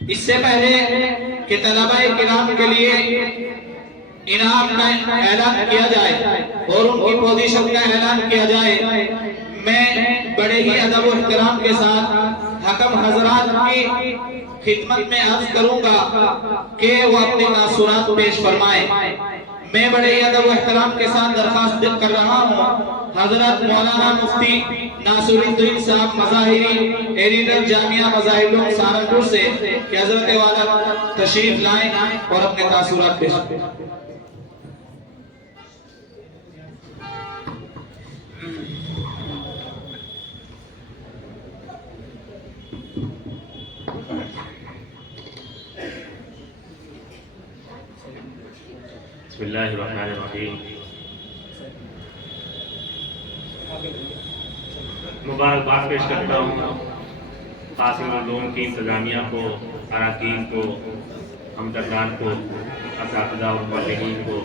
اس سے پہلے کہ طلبہ کرام کے لیے انعام کا اعلان کیا جائے اور ان کی پوزیشن کا اعلان کیا جائے، میں بڑے ہی ادب و احترام کے ساتھ حکم حضرات کی خدمت میں عرض کروں گا کہ وہ اپنے تاثرات پیش فرمائیں۔ میں بڑے ہی ادب و احترام کے ساتھ درخواست کر رہا ہوں حضرت مولانا مفتی ناصر الدین صاحب مظاہری، ایڈیٹر جامعہ مذاہب سہارنپور سے، کہ حضرت والا تشریف لائیں اور اپنے تاثرات پیش کریں۔ بسم اللہ الرحمن الرحیم۔ مبارکباد پیش کرتا ہوں قاسم العلوم کی انتظامیہ کو، اراکین کو، ہمدردان کو، اساتذہ اور معلمین کو۔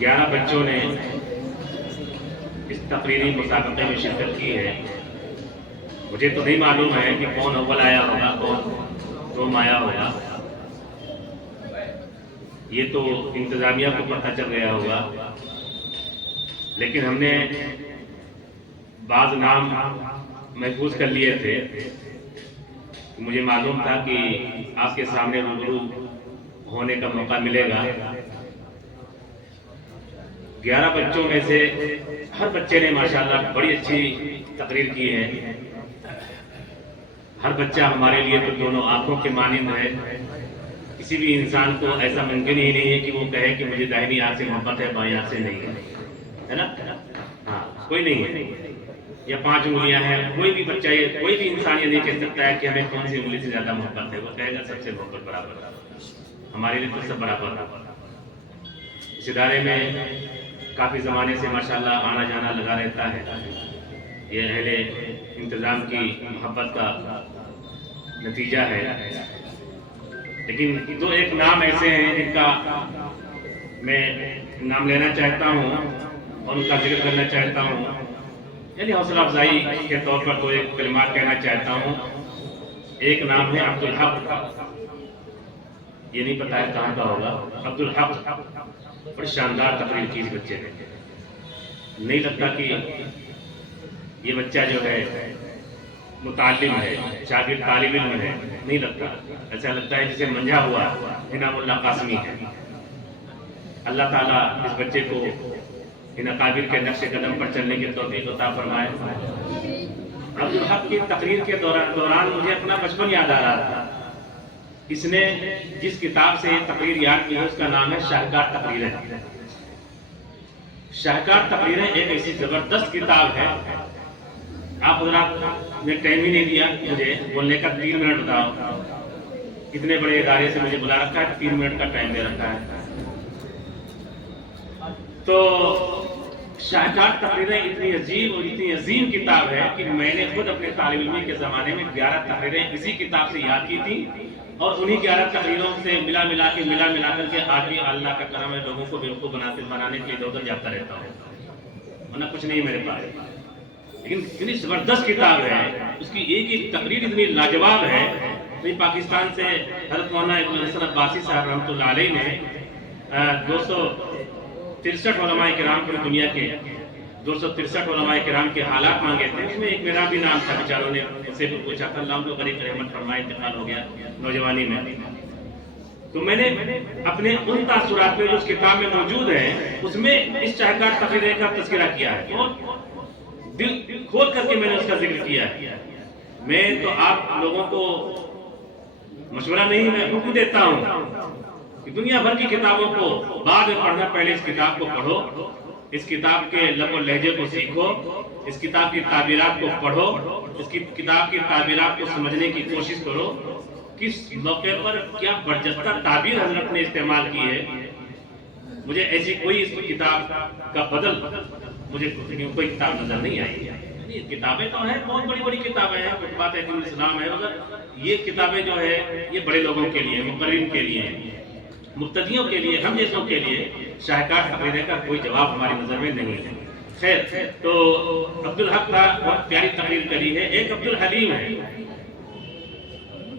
11 بچوں نے اس تقریری مسابقے میں شرکت کی ہے۔ مجھے تو نہیں معلوم ہے کہ کون اول آیا ہوگا، کون دوم آیا ہوگا، یہ تو انتظامیہ کو پتہ چل گیا ہوگا، لیکن ہم نے بعض نام محفوظ کر لیے تھے۔ مجھے معلوم تھا کہ آپ کے سامنے روبرو ہونے کا موقع ملے گا۔ 11 بچوں میں سے ہر بچے نے ماشاءاللہ بڑی اچھی تقریر کی ہے۔ ہر بچہ ہمارے لیے تو دونوں آنکھوں کے مانند ہے۔ کسی بھی انسان کو ایسا ممکن ہی نہیں ہے کہ وہ کہے کہ مجھے داہنی ہاتھ سے محبت ہے، بائیں ہاتھ سے نہیں ہے نا؟ ہاں، کوئی نہیں ہے۔ یا 5 انگلیاں ہیں، کوئی بھی بچہ، کوئی بھی انسان یہ نہیں کہہ سکتا ہے کہ ہمیں کون سی انگلی سے زیادہ محبت ہے۔ وہ کہے گا سب سے محبت برابر ہے، ہمارے لیے تو سب برابر ہے۔ اس ادارے میں کافی زمانے سے ماشاءاللہ آنا جانا لگا رہتا ہے۔ یہ اہل انتظام کی محبت کا نتیجہ ہے۔ لیکن 2-1 نام ایسے ہیں جن کا میں نام لینا چاہتا ہوں اور ان کا ذکر کرنا چاہتا ہوں، یعنی حوصلہ افزائی کے طور پر 2-1 کلمات کہنا چاہتا ہوں۔ ایک نام ہے عبدالحق، یہ نہیں پتا ہے کہاں کا ہوگا۔ عبدالحق بڑی شاندار تقریر کی اس بچے نے۔ نہیں لگتا کہ یہ بچہ جو ہے متعلم ہے، شاگرد طالب علم ہے، نہیں لگتا۔ ایسا لگتا ہے جسے منجھا ہوا انعام اللہ قاسمی ہے۔ اللہ تعالیٰ اس بچے کو ان اکابر کے نقش قدم پر چلنے کی توفیق عطا فرمائے۔ عبدالحق کی تقریر کے دوران مجھے اپنا بچپن یاد آ رہا تھا۔ اس نے جس کتاب سے یہ تقریر یاد کی ہے اس کا نام ہے شاہکار تقریریں۔ شاہکار تقریریں ایک ایسی زبردست کتاب ہے۔ آپ حضرات نے ٹائم ہی نہیں دیا مجھے بولنے کا، 3 منٹ بتاؤ۔ اتنے بڑے ادارے سے مجھے بلا رکھا ہے، 3 منٹ کا ٹائم دے رکھا ہے۔ تو شاہکار تقریریں اتنی عجیب اور اتنی عظیم کتاب ہے کہ میں نے خود اپنے طالب علمی کے زمانے میں 11 تقریریں اسی کتاب سے یاد کی تھی، اور انہی 11 تقریروں سے ملا کر کے آج بھی اللہ کا کرم ہے، لوگوں کو بیوقوف بنانے کے لیے ادھر جاتا رہتا ہوں، ورنہ کچھ نہیں میرے پاس۔ لیکن اتنی زبردست کتاب ہے، اس کی ایک تقریر اتنی لاجواب ہے۔ پاکستان سے حضرت مولانا ابن حسن عباسی صاحب رحمۃ اللہ علیہ نے 263 علماء کرام پوری دنیا کے 263 علماء کرام کے حالات مانگے تھے۔ اس میں ایک میرا بھی نام تھا، بیچاروں نے اس سے بھی پوچھا تھا، اللہ کو غریب رحمت فرمائے، انتقال ہو گیا نوجوانی میں۔ تو میں نے اپنے ان تاثرات میں جو اس کتاب میں موجود ہیں، اس میں اس شاہکار تقریر کا تذکرہ کیا ہے، اور دل کھول کر کے میں نے اس کا ذکر کیا ہے۔ میں تو آپ لوگوں کو مشورہ نہیں، میں حکم دیتا ہوں کہ دنیا بھر کی کتابوں کو بعد میں پڑھنا، پہلے اس کتاب کو پڑھو، اس کتاب کے لب و لہجے کو سیکھو، اس کتاب کی تعبیرات کو پڑھو، اس کتاب کی تعبیرات کو سمجھنے کی کوشش کرو، کس موقع پر کیا برجستہ تعبیر حضرت نے استعمال کی ہے۔ مجھے ایسی کوئی اس کتاب کا بدل مجھے کوئی کتاب نظر نہیں آئی۔ کتابیں تو ہیں، بہت بڑی بڑی کتابیں ہیں، خطبات اسلام ہے، مگر یہ کتابیں جو ہے یہ بڑے لوگوں کے لیے، مقررین کے لیے، مبتدیوں کے لیے، ہم جیسوں کے لیے شاہکار تقریریں کا کوئی جواب ہماری نظر میں نہیں ہے۔ خیر، تو عبدالحق کا بہت پیاری تقریر کری ہے۔ ایک عبدالحلیم ہے،